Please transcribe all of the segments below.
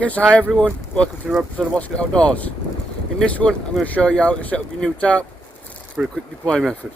Okay, so hi everyone, welcome to another episode of Oscar Outdoors. In this one I'm going to show you how to set up your new tarp for a quick deploy method.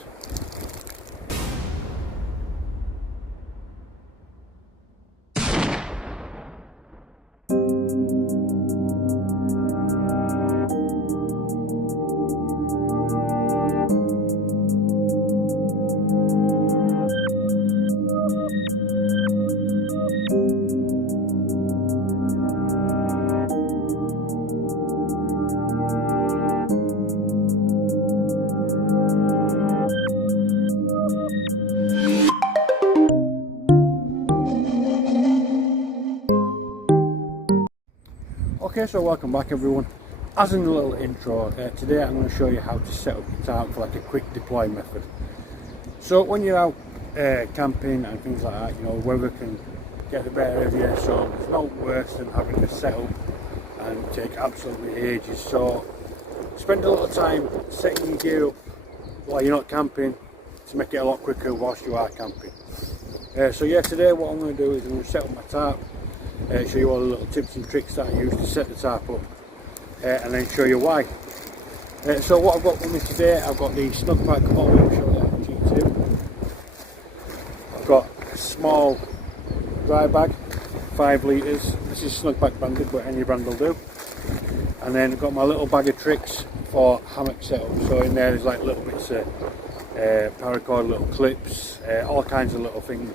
Okay, so welcome back everyone. As in the little intro, today I'm going to show you how to set up your tarp for like a quick deploy method. So when you're out camping and things like that, you know, weather can get the better of you, so it's not worse than having to set up and take absolutely ages. So spend a little time setting your gear up while you're not camping to make it a lot quicker whilst you are camping. So yeah, today what I'm going to do is I'm going to set up my tarp, show you all the little tips and tricks that I use to set the tarp up, and then show you why. So what I've got with me today, I've got the Snugpak G2. I've got a small dry bag, 5 litres. This is Snugpak branded, but any brand will do. And then I've got my little bag of tricks for hammock setup. So in there there's like little bits of paracord, little clips, all kinds of little things,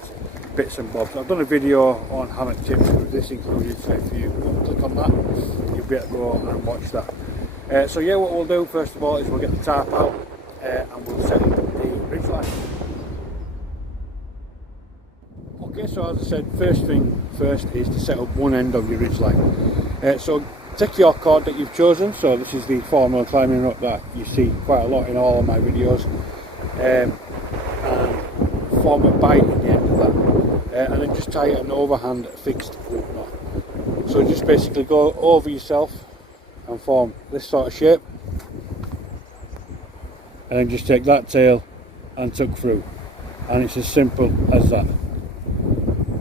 bits and bobs. I've done a video on hammock tips with this included, so if you click on that you'll be able to go and watch that. So yeah, what we'll do first of all is we'll get the tarp out and we'll set up the ridgeline. Okay, so as I said, first thing first is to set up one end of your ridgeline. So take your cord that you've chosen, so this is the 4mm climbing rope that you see quite a lot in all of my videos, and form a bight at the end of that, and then just tie an overhand fixed loop knot. So just basically go over yourself and form this sort of shape, and then just take that tail and tuck through, and it's as simple as that.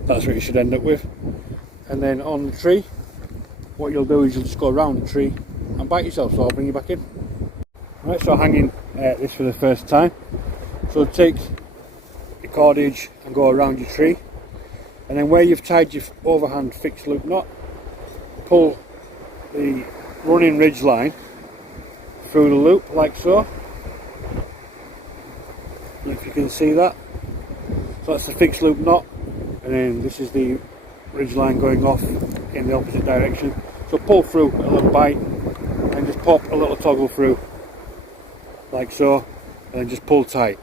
That's what you should end up with. And then on the tree, what you'll do is you'll just go around the tree and bite yourself, so I'll bring you back in. Right, so hanging this for the first time. So take your cordage and go around your tree, and then where you've tied your overhand fixed loop knot, pull the running ridge line through the loop like so. And if you can see that, so that's the fixed loop knot, and then this is the ridge line going off in the opposite direction. So pull through a little bite and just pop a little toggle through like so, and then just pull tight,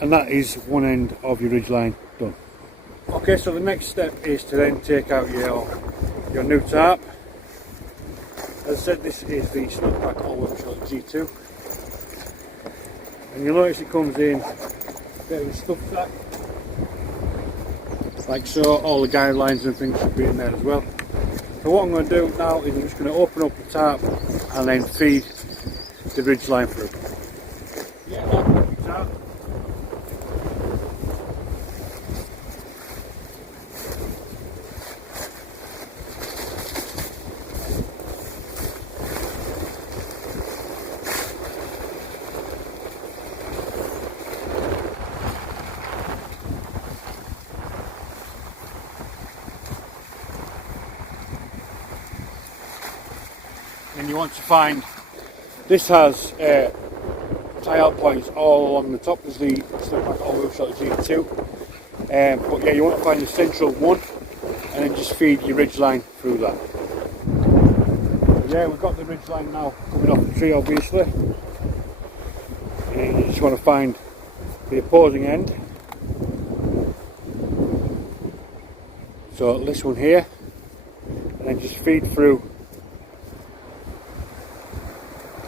and that is one end of your ridge line done. Okay, so the next step is to then take out your new tarp. As I said, this is the Snugpak G2, and you'll notice it comes in a bit of a stuff sack like so. All the guidelines and things should be in there as well. So what I'm going to do now is I'm just going to open up the tarp and then feed the ridge line through. Yeah, open up the tarp. And you want to find, this has tie-out points all along the top. There's the Snugpak G2, but yeah, you want to find the central one and then just feed your ridge line through that. But yeah, we've got the ridge line now coming off the tree obviously, and you just want to find the opposing end. So this one here, and then just feed through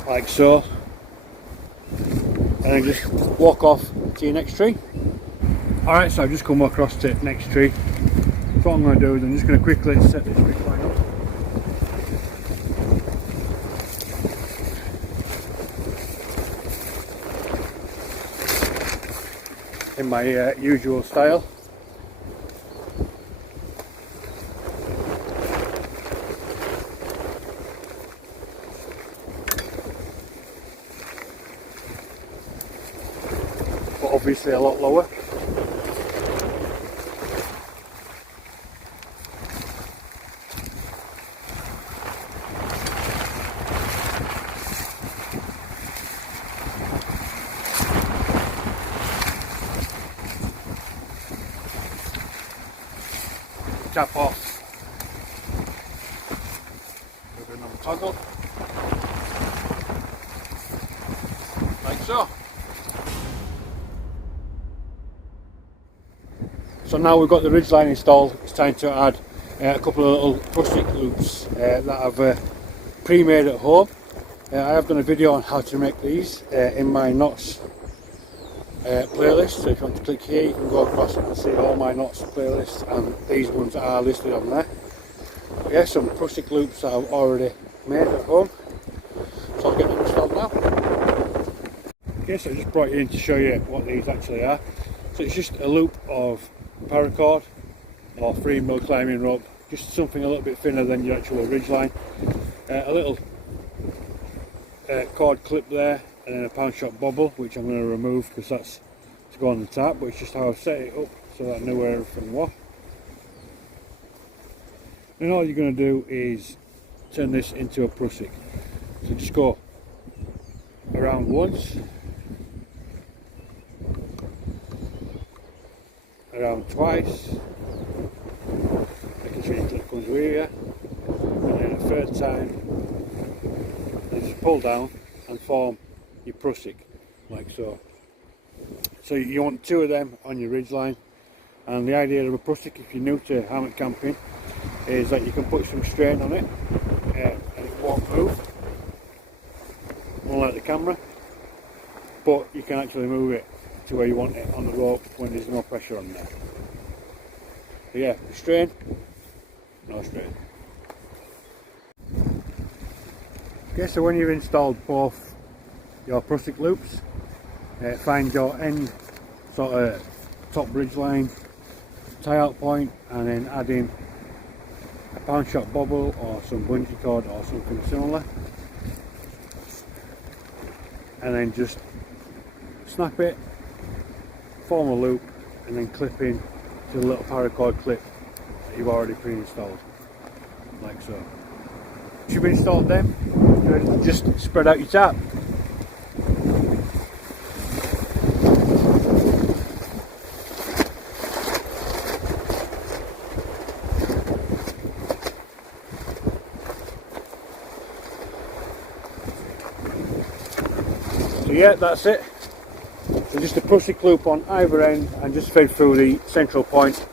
like so, and then just walk off to your next tree. Alright, so I've just come across to the next tree. So what I'm going to do is I'm just going to quickly set this ridge line up. In my usual style. obviously a lot lower. Cap off with another toggle, like so. So now we've got the ridgeline installed, it's time to add a couple of little prosthetic loops that I've pre-made at home. I have done a video on how to make these in my knots playlist, so if you want to click here you can go across and see all my knots playlists, and these ones are listed on there. But yeah, some prosthetic loops that I've already made at home, so I'll get them installed now. Okay, so I just brought you in to show you what these actually are. So it's just a loop of paracord or 3mm climbing rope, just something a little bit thinner than your actual ridgeline, a little cord clip there, and then a pound shot bobble, which I'm going to remove because that's to go on the tarp, but it's just how I've set it up so that I know where everything was. And all you're going to do is turn this into a prosthetic. So just go around once, around twice, making sure your clip comes with you, and then a third time you just pull down and form your prosthetic, like so. So you want 2 of them on your ridgeline, and the idea of a prosthetic, if you're new to hammock camping, is that you can put some strain on it and it won't move, unlike the camera, but you can actually move it to where you want it on the rope when there's no pressure on there. So yeah, strain, no strain. Okay, so when you've installed both your prosthetic loops, find your end sort of top ridgeline tie out point, and then add in a pound shot bobble or some bungee cord or something similar, and then just snap it, form a loop, and then clip in to the little paracord clip that you've already pre-installed, like so. Once you've installed them, just spread out your tarp. So yeah, that's it. So just a prosthetic loop on either end and just fed through the central point.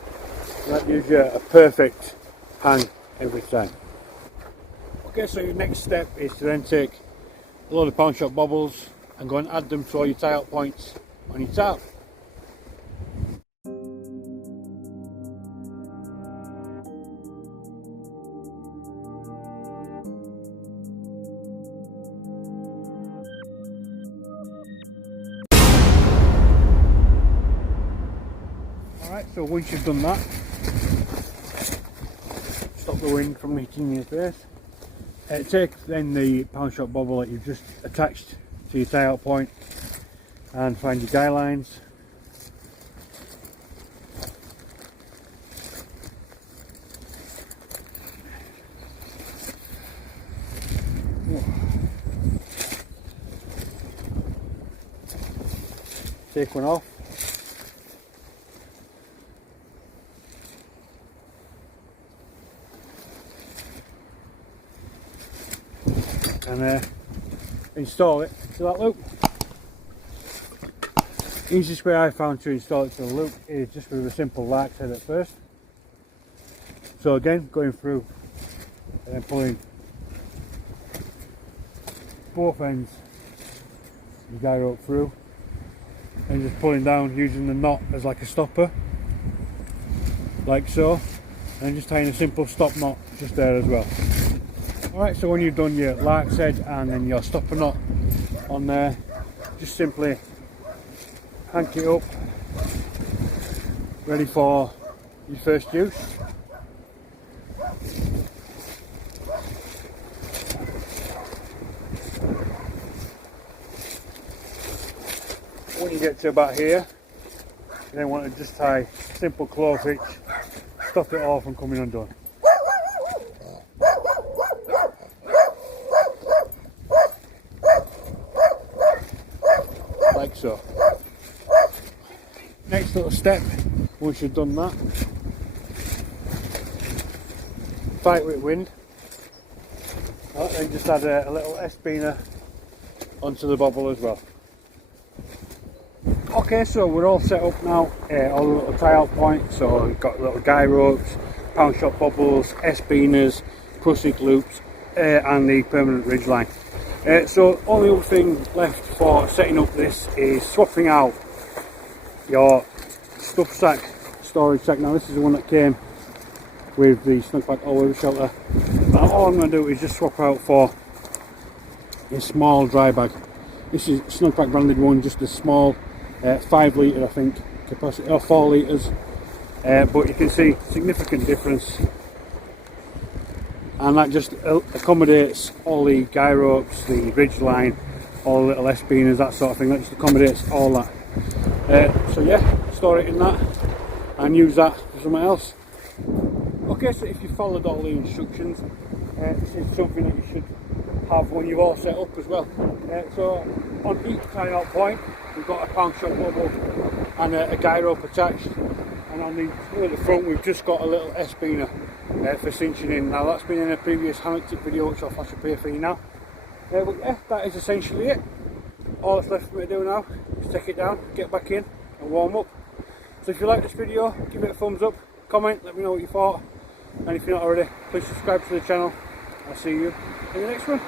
That gives you a perfect hang every time. Okay, so your next step is to then take a load of pound shot bobbles and go and add them to all your tie out points on your tarp. Alright, so once you've done that, stop the wind from hitting your face. Take then the pound shot bobble that you've just attached to your tie out point and find your guy lines. Take one off. And install it to that loop. Easiest way I found to install it to the loop is just with a simple lark head at first. So again, going through and then pulling both ends of the guy rope through, and just pulling down using the knot as like a stopper, like so, and just tying a simple stop knot just there as well. Alright, so when you've done your lark's head and then your stopper knot on there, just simply hank it up, ready for your first use. When you get to about here, You then want to just tie simple close hitch, stop it all from coming undone. Like so. Next little step, once you've done that, fight with wind. Then just add a little S-beaner onto the bobble as well. Okay, so we're all set up now, all the little tie-out points, so we've got little guy ropes, pound shot bobbles, S-beaners, prosthetic loops, and the permanent ridgeline. So only other thing left for setting up this is swapping out your stuff sack, storage sack. Now this is the one that came with the Snugpak all-weather shelter. Now all I'm going to do is just swap out for a small dry bag. This is Snugpak branded one, just a small 5 litre I think capacity, or 4 litres, but you can see significant difference, and that just accommodates all the guy ropes, the ridge line, all the little S-beaners, that sort of thing. That just accommodates all that. So yeah, store it in that and use that for something else. Okay, so if you followed all the instructions, this is something that you should have when you've all set up as well. So on each tie out point we've got a pound shot bubble and a guy rope attached, and on the front we've just got a little S-beaner for cinching in. Now that's been in a previous hammock tip video which I'll flash up here for you now. But yeah, that is essentially it. All that's left for me to do now is take it down, get back in and warm up. So if you like this video, give it a thumbs up, comment, let me know what you thought, and if you're not already, please subscribe to the channel. I'll see you in the next one.